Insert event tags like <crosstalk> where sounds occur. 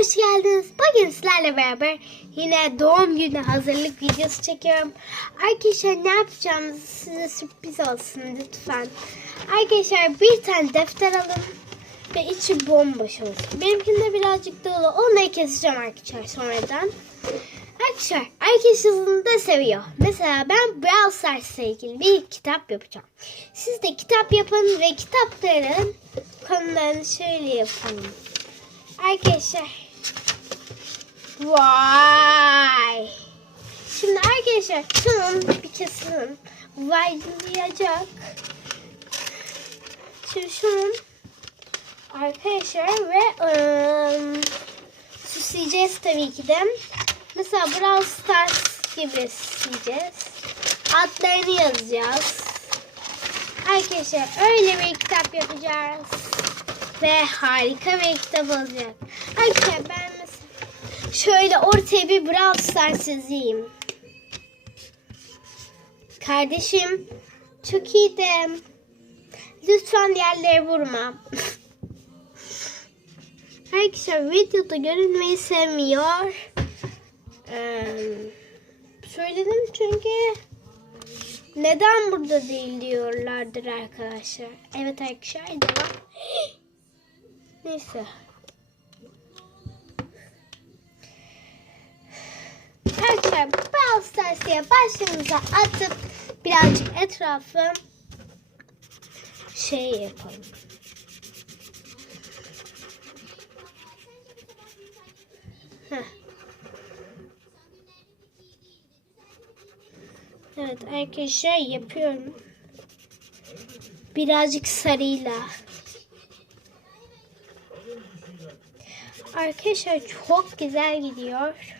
hoş geldiniz. Bugün sizlerle beraber yine doğum günü hazırlık videosu çekiyorum. Arkadaşlar ne yapacağımızı size sürpriz olsun lütfen. Arkadaşlar bir tane defter alın ve içi bomboş olsun. Benimkinde birazcık dolu. Onları keseceğim arkadaşlar sonradan. Arkadaşlar arkadaşınız da seviyor. Mesela ben Brawl Stars ile ilgili bir kitap yapacağım. Siz de kitap yapın ve kitapların konularını şöyle yapın. Arkadaşlar. Vay. Şimdi arkadaşlar şunun bir kesin vaylayacak. Şimdi şunun arkadaşlar ve ıı, süsleyeceğiz tabii ki de. Mesela Brawl Stars gibi süsleyeceğiz. Adlarını yazacağız. Arkadaşlar öyle bir kitap yapacağız. Ve harika bir kitap olacak. Arkadaşlar şöyle ortaya bir Brawl Stars yazayım. Kardeşim çok iyiydim. Lütfen yerlere vurma. <laughs> Arkadaşlar videoda görünmeyi sevmiyor. Ee, söyledim çünkü neden burada değil diyorlardır arkadaşlar. Evet arkadaşlar <gasps> devam. <gasps> Neyse. Stars'ya başlığımıza atıp birazcık etrafı şey yapalım. Heh. Evet arkadaşlar yapıyorum. Birazcık sarıyla. Arkadaşlar çok güzel gidiyor.